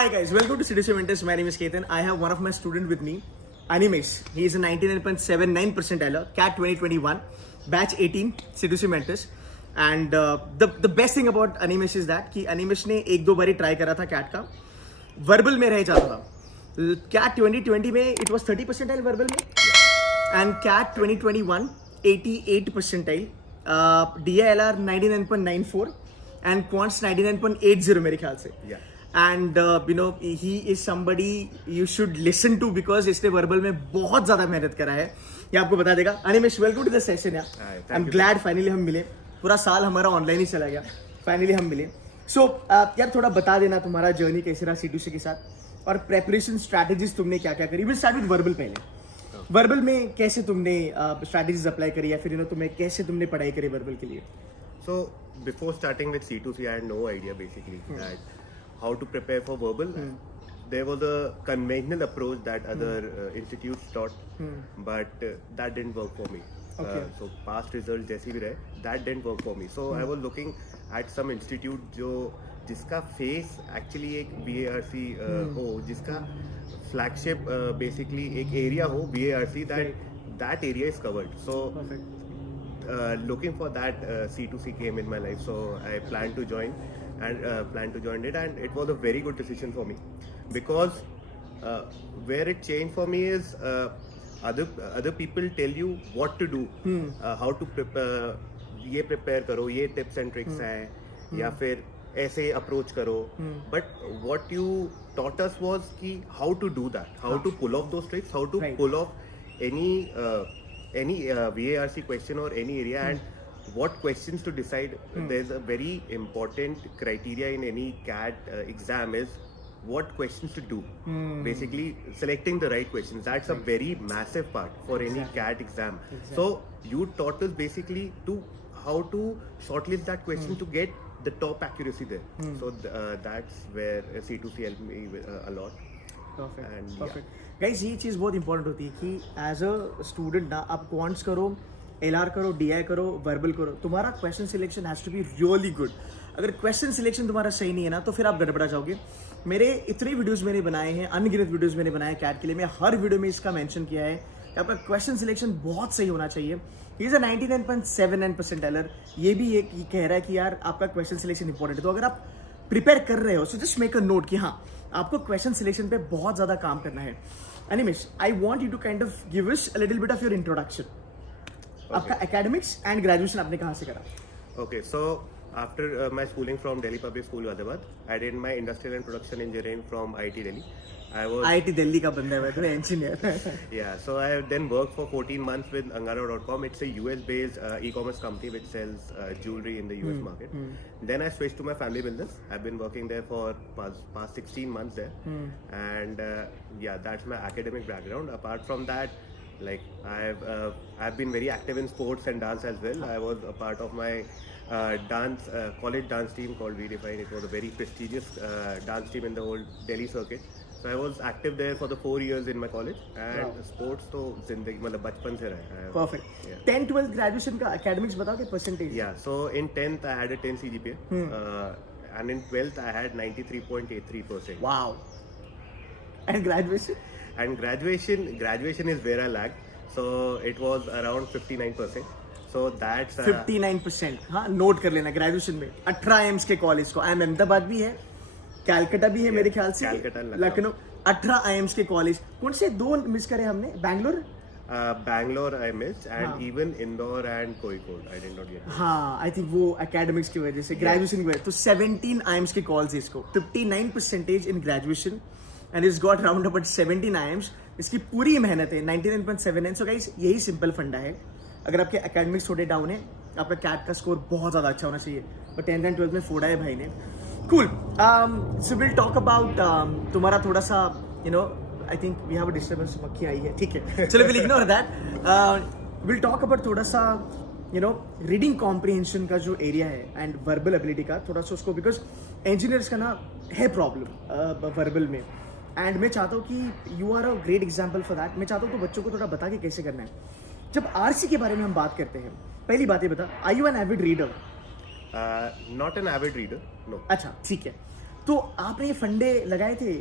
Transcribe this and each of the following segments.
Hi guys, welcome to Seduce Mentors. My name is Ketan. I have one of my student with me, Animesh. He is a 99.79 percentiler, CAT 2021, batch 18, Seduce Mentors. And the best thing about Animesh is that कि Animesh ने एक दो बारी try करा था CAT का, verbal में रह जाता था. CAT 2020 में it was 30 percentile वर्बल में, and CAT 2021 88 percentile, DILR 99.94 and Quants 99.80 मेरे ख्याल से. And he is somebody you should listen to because इसने वर्बल में बहुत ज्यादा मेहनत करा है. ये आपको बता देगा. Animesh, welcome to the session यार. I'm glad finally हम मिले. पूरा साल हमारा ऑनलाइन ही चला गया. Finally हम मिले. So यार थोड़ा बता देना तुम्हारा जर्नी कैसे रहा C2C के साथ और प्रेपरेशन स्ट्रैटेजीज तुमने क्या क्या करी. We'll start with वर्बल पहले. वर्बल में कैसे तुमने स्ट्रैटेजीज अप्लाई करी या फिर तुम्हें कैसे तुमने पढ़ाई करी वर्बल के लिए. So before starting with C2C, I had no idea basically that how to prepare for verbal. There was a conventional approach that other institutes taught, but that didn't work for me. So past results जैसे भी रहे, that didn't work for me. So I was looking at some institute जिसका face actually एक BARC हो, जिसका flagship basically एक area हो BARC that area is covered. So looking for that C2C came in my life, so I planned to join it, and it was a very good decision for me because where it changed for me is other people tell you what to do, how to prepare, ये prepare करो, ये tips and tricks हैं, या फिर ऐसे approach करो, but what you taught us was कि how to do that, how to pull off those tricks, how to pull off any VARC question or any area, and what questions to decide. There's a very important criteria in any CAT exam is what questions to do. Basically selecting the right questions, that's a very massive part for any CAT exam. So you taught us basically to how to shortlist that question to get the top accuracy there. So that's where C2C helped me a lot. Perfect. Guys ये चीज़ बहुत important होती है कि as a student ना आप quants करो, LR करो, DI करो, वर्बल करो, तुम्हारा question selection has to be really good. अगर क्वेश्चन सिलेक्शन तुम्हारा सही नहीं है ना तो फिर आप गड़बड़ा जाओगे. मेरे इतने वीडियोस मैंने बनाए हैं, अनगिनत वीडियोस मैंने बनाए कैट के लिए, मैं हर वीडियो में इसका मेंशन किया है कि आपका क्वेश्चन सिलेक्शन बहुत सही होना चाहिए. He is a 99.79 परसेंटाइलर. ये भी एक कह रहा है कि यार आपका क्वेश्चन सिलेक्शन इंपॉर्टेंट है. तो अगर आप प्रिपेयर कर रहे हो so just make a note कि हाँ आपको क्वेश्चन सिलेक्शन पे बहुत ज्यादा काम करना है. Animesh, I want you to kind of give us a little bit of your introduction. आपका academics and graduation आपने कहाँ से करा? Okay, so after my schooling from Delhi Public School, Hyderabad, I did my industrial and production engineering from IIT Delhi. IIT Delhi का बंदा है, तो engineer. Yeah, so I then worked for 14 months with Angaro.com. It's a US-based e-commerce company which sells jewelry in the US market. Then I switched to my family business. I've been working there for past 16 months there, and that's my academic background. Apart from that, like I've been very active in sports and dance as well. I was a part of my college dance team called Redefine. It was a very prestigious dance team in the whole Delhi circuit. So I was active there for the 4 years in my college, and sports तो जिंदगी मतलब बचपन से रहा है. Perfect. 10th 12th graduation का academics बताओ कि percentage. Yeah, so in 10th I had a 10 CGPA, and in 12th I had 93.83%. Wow. And graduation? And graduation is where I lagged. So it was around 59%. So that's 59%. हाँ note कर लेना. Graduation में 18 IIMs के college को, IIM Ahmedabad भी है, कैलकाटा भी है मेरे ख्याल से, लखनऊ, 18 IIMs के कॉलेज. कौन से दो मिस करे हमने? Bangalore I missed, and even Indore and Kozhikode I did not get. हाँ, I think वो academics की वजह से, ग्रेजुएशन की वजह से. तो 17 IIMs के कॉल्स इसको, 59% in graduation, and it's got round about 17 IIMs. इसकी पूरी मेहनत है 99.79. So guys यही सिंपल फंडा है. अगर आपके academics थोड़े डाउन है, आपका कैट का स्कोर बहुत ज़्यादा अच्छा होना चाहिए. बट 10th and 12th में फोड़ा है भाई ने. Cool. So we'll talk about तुम्हारा थोड़ा सा I think we have a disturbance. मक्खी आई है, ठीक है, चलो we'll ignore that. We'll talk about थोड़ा सा रीडिंग कॉम्प्रिहेंशन का जो एरिया है एंड वर्बल एबिलिटी का थोड़ा सा उसको, बिकॉज इंजीनियर्स का ना है प्रॉब्लम वर्बल में. एंड मैं चाहता हूँ कि you are a great example for that. मैं चाहता हूँ तो बच्चों को थोड़ा बता के कैसे करना है. जब आरसी के बारे में हम बात करते हैं, पहली बात ये बता, are you an avid reader? Not an avid reader, no. अच्छा ठीक है. तो आपने ये फंडे लगाए थे,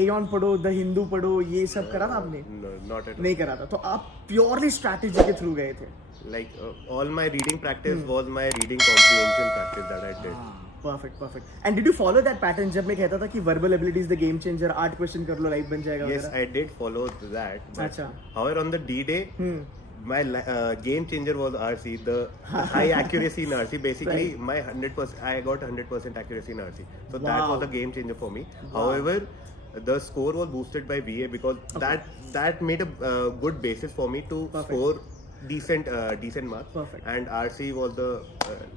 एयन पढ़ो, द हिंदू पढ़ो, ये सब करा था आपने? No, not at all. नहीं करा था, तो आप प्योरली स्ट्रैटेजी के थ्रू गए थे? Like all my reading practice Hmm. was my reading comprehension practice that I did. Perfect perfect. And did you follow that pattern जब मैं कहता था कि verbal ability is the game changer, 8 question कर लो life बन जाएगा Yes, वगैरह? I did follow that. But Acha. however, on the D-Day, my game changer was RC. The high accuracy in RC. Basically, Right. my 100%. I got 100% accuracy in RC. So Wow. that was a game changer for me. However, the score was boosted by VA because that made a good basis for me to Perfect. score decent marks. Perfect. And RC was the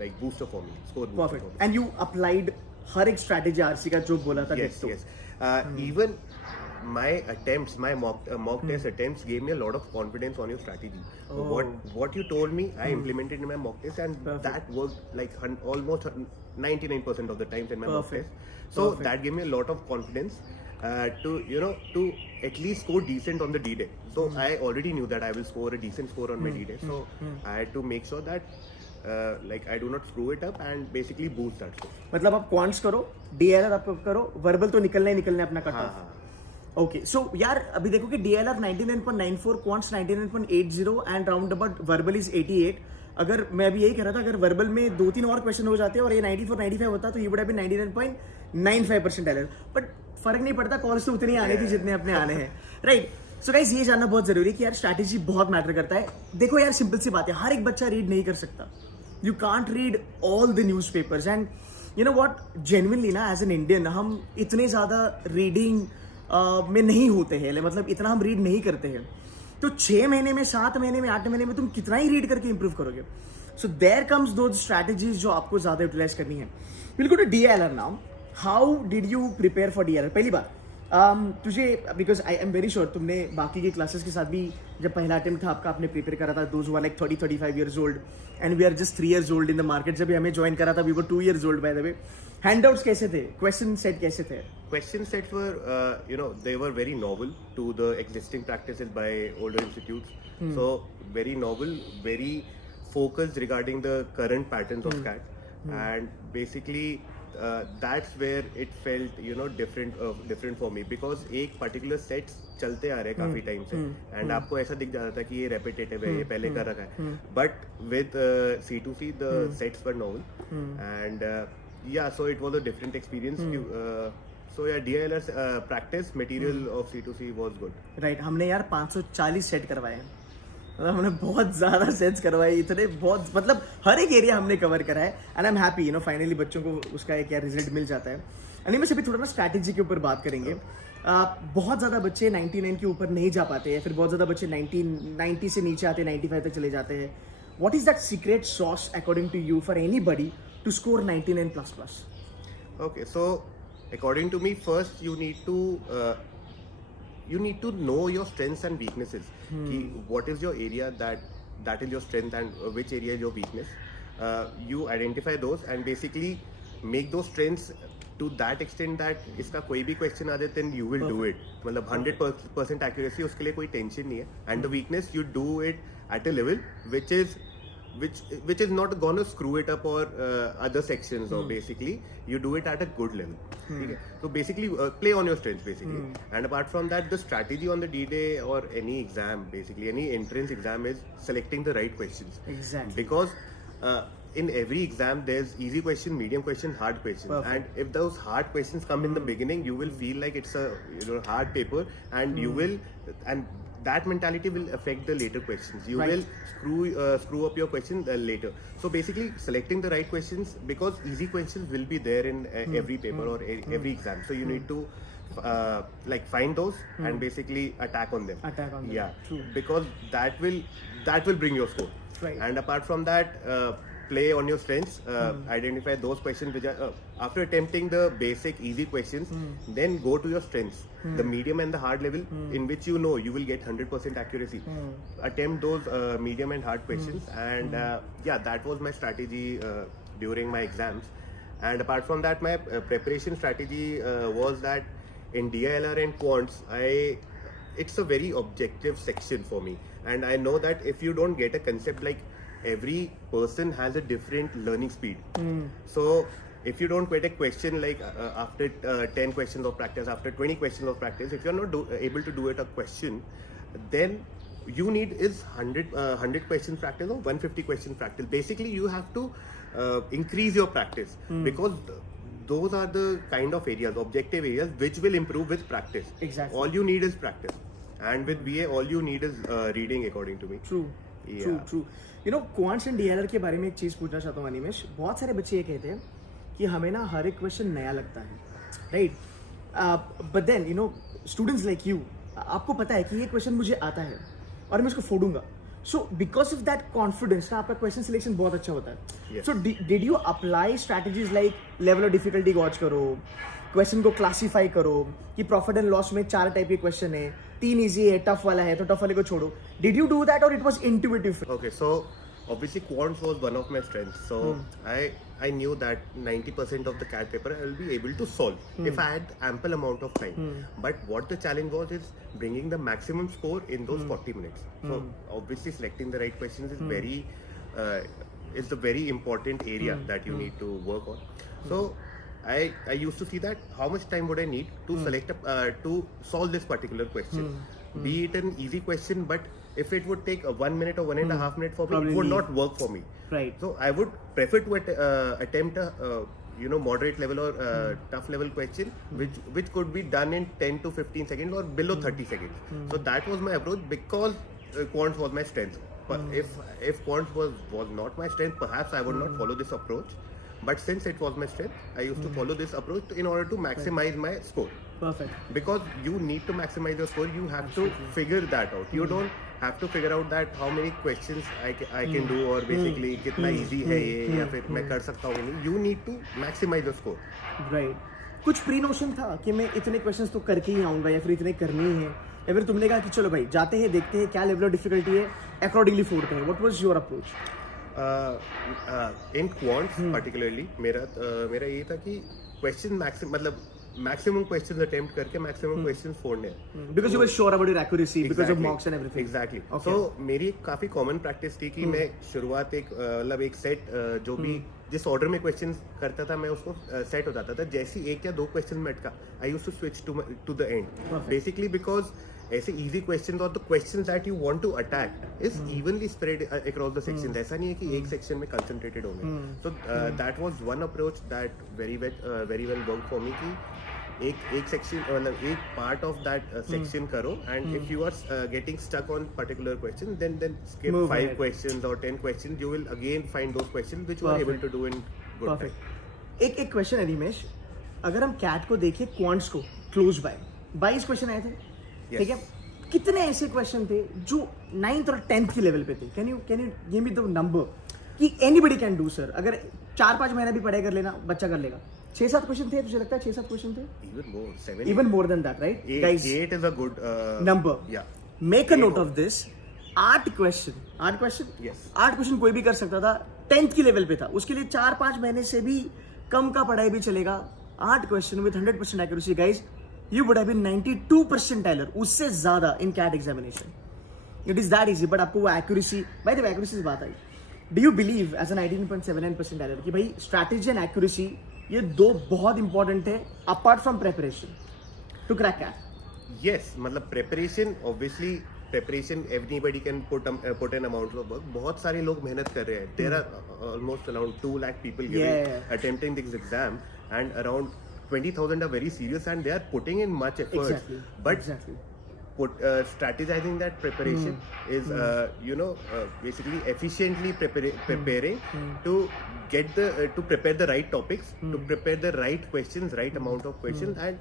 like booster for me. Score booster for me. Perfect. And you applied हर एक strategy RC का जो बोला था? Yes, ditto. yes. Even my attempts, my mock test attempts gave me a lot of confidence on your strategy. So Oh. what you told me, I implemented in my mock test, and Perfect. that worked like almost 99% of the times in my mock Perfect. test. So Perfect. that gave me a lot of confidence to at least score decent on the D-Day. So I already knew that I will score a decent score on my D-Day. So I had to make sure that like I do not screw it up and basically boost that score. मतलब आप quants करो, DLR आप करो, verbal तो निकलना ही निकलना है अपना कट हाँ ऑफ. हाँ. ओके, सो यार अभी देखो कि DLR 99.94, quants 99.80 and round about verbal is 88. अगर मैं अभी यही कह रहा था, अगर वर्बल में 2-3 और क्वेश्चन हो जाते हैं और ये 94-95 होता तो ये would have been 99.95% error. But फर्क नहीं पड़ता, कॉल्स तो उतनी आने थी जितने अपने आने हैं, राइट? सो गाइस, ये जानना बहुत जरूरी है कि यार स्ट्रैटेजी बहुत मैटर करता है. देखो यार, सिंपल सी बात है, हर एक बच्चा रीड नहीं कर सकता. You can't read all the news papers. And you know what, genuinely ना एज एन इंडियन हम इतने ज्यादा रीडिंग में नहीं होते हैं, मतलब इतना हम रीड नहीं करते हैं. तो 6 महीने में, 7 महीने में, 8 महीने में तुम कितना ही रीड करके इंप्रूव करोगे? सो देयर कम्स दो स्ट्रैटेजीज जो आपको ज्यादा यूटिलाइज करनी है. Will go to DLR now. How did you prepare for DLR? पहली बात, तुझे, because I am very sure तुमने बाकी के क्लासेस के साथ भी जब पहला अटेम्प्ट था आपका, आपने प्रिपेयर करा था. Those were like 30-35 years old and we are just 3 years old in the market. जब हमें ज्वाइन करा था we were 2 years old by the way. Handouts कैसे थे? क्वेश्चन सेट कैसे थे? Question sets were, they were very novel to the existing practices by older institutes. So very novel, very focused regarding the current patterns of SCAT, and basically that's where it felt different for me because एक particular sets चलते आ रहे हैं काफी time से, and आपको ऐसा दिख जाता था कि ये repetitive है, ये पहले कर रखा है. But with C2C the sets were novel, and yeah, so it was a different experience. So yeah, DLR practice material of C2C was good. Right. हमने यार 540 सेट करवाए हैं, मतलब हमने बहुत ज्यादा सेट्स करवाए, इतने बहुत, मतलब हर एक एरिया हमने कवर करा है. And I am happy, finally बच्चों को उसका एक यार रिजल्ट मिल जाता है. एंड मैं अभी थोड़ा ना स्ट्रैटेजी के ऊपर बात करेंगे. बहुत ज्यादा बच्चे 99 के ऊपर नहीं जा पाते हैं, फिर बहुत ज्यादा बच्चे 90 से नीचे आते हैं, 95 तक चले जाते हैं. What is that secret sauce according to you for anybody to score 99++? Okay, so according to me, first you need to know your strengths and weaknesses. Ki what is your area that is your strength and which area is your weakness. You identify those and basically make those strengths to that extent that इसका कोई भी question आ जाए then you will do it. मतलब 100% accuracy, उसके लिए कोई tension नहीं है. And the weakness, you do it at a level which is not gonna screw it up or other sections, or basically you do it at a good level. Okay? So basically play on your strengths basically. And apart from that, the strategy on the D-Day or any exam, basically any entrance exam, is selecting the right questions. Exactly. Because in every exam there's easy question, medium question, hard question. Perfect. And if those hard questions come in the beginning, you will feel like it's a hard paper, and you will, and that mentality will affect the later questions. You Right. will screw up your question later. So basically selecting the right questions, because easy questions will be there in every paper or every exam. So you need to like find those and basically attack on them. Attack on them. Yeah. True. Because that will bring your score. Right. And apart from that, play on your strengths. Identify those questions which are after attempting the basic easy questions, then go to your strengths, the medium and the hard level, in which you will get 100% accuracy. Attempt those medium and hard questions, and yeah, that was my strategy during my exams. And apart from that, my preparation strategy was that in DILR and quants, it's a very objective section for me, and I know that if you don't get a concept, like every person has a different learning speed. So if you don't get a question like after 10 questions of practice, after 20 questions of practice, if you're not able to do it a question, then you need is 100 questions practice or 150 questions practice. Basically, you have to increase your practice because those are the kind of areas, objective areas, which will improve with practice. Exactly. All you need is practice. And with BA, all you need is reading, according to me. True you know quants and DLR के बारे में एक चीज़ पूछना चाहता हूँ अनिमेश. बहुत सारे बच्चे ये कहते हैं कि हमें ना हर एक क्वेश्चन नया लगता है, right? But then you know students like you, आपको पता है कि ये क्वेश्चन मुझे आता है और मैं इसको फोड़ूंगा. So because of that confidence ना आपका क्वेश्चन सिलेक्शन बहुत अच्छा होता है. So did you apply strategies like level of difficulty gauge करो, क्वेश्चन को क्लासीफाई करो कि प्रॉफिट एंड लॉस में 4 टाइप के क्वेश्चन है, 3 इजी है, टफ वाला है, तो टफ वाले को छोड़ो. डिड यू डू दैट और it was intuitive? Okay, so obviously quants was one of my strengths. So I knew that 90% of the CAT paper I will be able to solve if I had ample amount of time. But what the challenge was is bringing the maximum score in those 40 minutes. So obviously selecting the right questions is is the very important area that you need to work on. So I used to see that how much time would I need to select to solve this particular question. Be it an easy question, but if it would take 1 minute or 1.5 minutes for me, it would not work for me. Right. So I would prefer to attempt a moderate level or tough level question, which could be done in 10 to 15 seconds or below 30 seconds. So that was my approach because quants was my strength. But if quants was not my strength, perhaps I would not follow this approach. But since it was my strength, I used to follow this approach in order to maximize my score. Perfect. Because you need to maximize your score, you have to figure that out. You don't have to figure out that how many questions I can do or basically कितना easy है ये या फिर मैं कर सकता हूँ नहीं. You need to maximize your score. Right. कुछ प्री नोशन था कि मैं इतने क्वेश्चंस तो करके ही आऊँगा या फिर इतने करने ही हैं, या फिर तुमने कहा कि चलो भाई जाते हैं, देखते हैं क्या लेवल ऑफ डिफिकल्टी है, अकॉर्डिंगली फोड़ते हैं? What was your approach? In quants particularly मेरा ये था कि क्वेश्चन मैक्सिमम क्वेश्चंस अटेम्प्ट करके मैक्सिमम क्वेश्चंस फोड़ने हैं. Because you were sure about your accuracy because of marks and everything. Exactly. So मेरी काफी कॉमन प्रैक्टिस थी कि मैं शुरुआत एक सेट जो भी जिस ऑर्डर में क्वेश्चन करता था मैं उसको सेट हो जाता था. जैसे 1 या 2 क्वेश्चन में अटका, I used to switch to the end, basically because ऐसे इजी क्वेश्चन और the question that you want to attack is evenly spread across the section. ऐसा नहीं है कि एक सेक्शन में कंसंट्रेटेड होंगे. So that was one approach that very well work for me कि एक सेक्शन मतलब एक पार्ट ऑफ दैट सेक्शन करो and if you are getting stuck on particular question then skip 5 questions और 10 questions. You will again find those questions which you are able to do in good time. एक question है निमेश, अगर हम cat को देखें quants को close by 22 question आए थे, ठीक है? कितने ऐसे क्वेश्चन थे जो 9th और 10th की लेवल पे थे? Can you give me the number कि एनीबडी कैन डू सर? अगर 4-5 महीना भी पढ़ाई कर लेना बच्चा कर लेगा. 6-7 क्वेश्चन थे, तुझे लगता है 6-7 क्वेश्न थे? Even more than that, right? Guys, 8 is a good number. Yeah. Make a note of this. 8 question. Yes. 8 question कोई भी कर सकता था, 10th की लेवल पे था. उसके लिए 4-5 महीने से भी कम का पढ़ाई भी चलेगा. 8 question with 100% accuracy, guys, you would have been 92 percentile, उससे ज्यादा in CAT examination. It is that easy, but आपको वो accuracy, by the way, accuracy से बात आई. Do you believe as a 19.79 percentile कि भाई strategy and accuracy ये 2 बहुत important है apart from preparation to crack CAT? Yes, मतलब preparation everybody can put an amount of work. बहुत सारे लोग मेहनत कर रहे हैं. There are almost around 2 lakh people attempting this exam and around 20,000 are very serious and they are putting in much effort. Exactly. But strategizing that preparation is basically efficiently preparing to get to prepare the right topics, to prepare the right questions, right amount of questions, and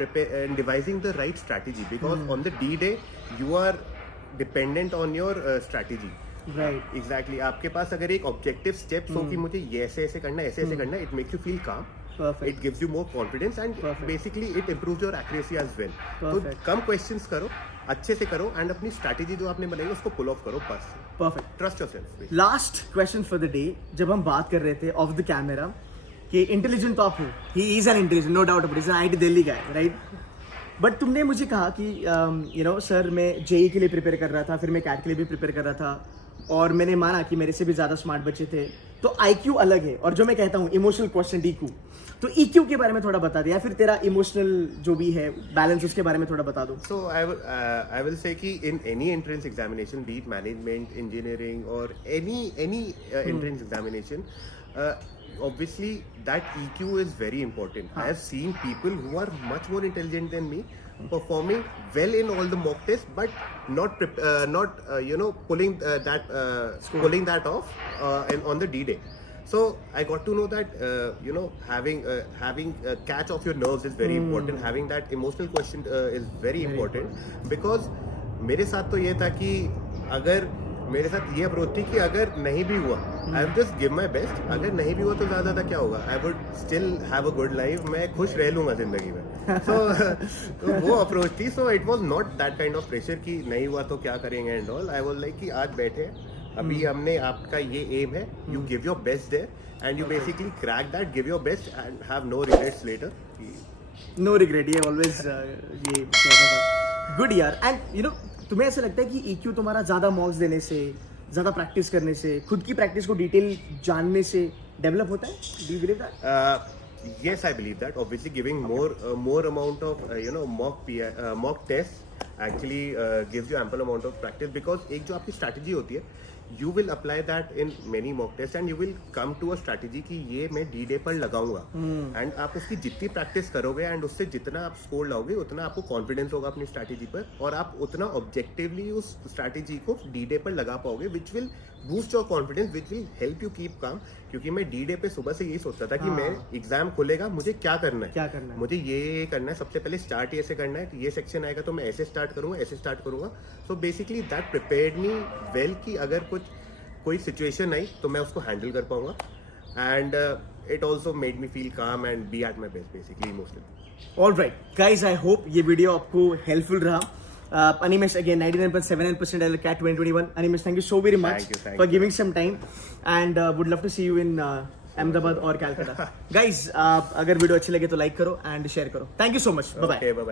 prepare and devising the right strategy, because on the D-Day you are dependent on your strategy. Right. Exactly. आपके पास अगर एक objective steps हो कि मुझे ये ऐसे करना है, ऐसे करना है, it makes you feel calm. Perfect. It gives you more confidence and basically it improves your accuracy as well. तो कम questions करो, अच्छे से करो and अपनी strategy जो आपने बनाई उसको pull off करो बस. Perfect. Trust yourself. Last question for the day. जब हम बात कर रहे थे off the camera कि इंटेलिजेंट तो आप हो, he is an intelligent, no doubt about it, he's an IIT Delhi guy, right? But तुमने मुझे कहा कि सर मैं जेई के लिए प्रिपेयर कर रहा था, फिर मैं कैट के लिए भी प्रिपेयर कर रहा था, और मैंने माना कि मेरे से भी ज़्यादा स्मार्ट बच्चे थे, तो IQ अलग है। और जो मैं कहता हूँ इमोशनल क्वेश्चन EQ, तो EQ के बारे में थोड़ा बता दे, या फिर तेरा इमोशनल जो भी है बैलेंस उसके बारे में थोड़ा बता दो। So I will say कि in any entrance examination, be it management, engineering, or any entrance examination, obviously that EQ is very important. I have seen people who are much more intelligent than me performing well in all the mock tests, but not pulling that off on the D-Day. So I got to know that having a catch of your nerves is very important. Having that emotional question is very important, because मेरे साथ तो ये था कि अगर मेरे साथ ये अप्रोच थी कि अगर नहीं भी हुआ, I will just give my best. अगर नहीं भी हुआ तो ज़्यादा क्या होगा, I would still have a good life, मैं खुश रह लूँगा जिंदगी में। तो वो अप्रोच थी। So it was not that kind of pressure कि नहीं हुआ तो क्या करेंगे and all. I was like कि आज बैठे हैं, अभी हमने आपका ये एम है, you give your best there and you basically crack that, give your best and have no regrets later. No regret, ये ऑलवेज ये कहता था। गुड यार। एंड तुम्हें ऐसा लगता है कि EQ तुम्हारा ज़्यादा मॉक्स देने से, ज़्यादा प्रैक्टिस करने से, खुद की प्रैक्टिस को डिटेल जानने से डेवलप होता है? Do you believe that? Yes, I believe that. Obviously, giving more amount of mock tests actually gives you ample amount of practice, because एक जो आपकी strategy होती है, you will apply that in many mock tests and you will come to a strategy कि ये मैं D-Day पर लगाऊंगा। and आप उसकी जितनी प्रैक्टिस करोगे एंड उससे जितना आप स्कोर लाओगे, उतना आपको कॉन्फिडेंस होगा अपनी स्ट्रैटेजी पर, और आप उतना ऑब्जेक्टिवली उस स्ट्रैटेजी को D-Day पर लगा पाओगे, which will boost your confidence, which will help you keep calm. क्योंकि मैं D-Day पे सुबह से यही सोचता था कि मैं एग्जाम खुलेगा, मुझे क्या करना है, मुझे ये करना है, सबसे पहले स्टार्ट ऐसे करना है, ये सेक्शन आएगा तो मैं ऐसे स्टार्ट करूंगा। So basically that prepared me well कि अगर कोई सिचुएशन आई तो मैं उसको हैंडल कर पाऊंगा। And it also made me feel calm and be at my best, basically emotionally. Alright guys, I hope ये वीडियो आपको हेल्पफुल रहा। Animesh again 99.79% CAT 2021. Animesh, thank you so very much for giving some time, and would love to see you in Ahmedabad or Calcutta. Guys, अगर video अच्छी लगे तो like करो and share करो। Thank you so much, bye bye.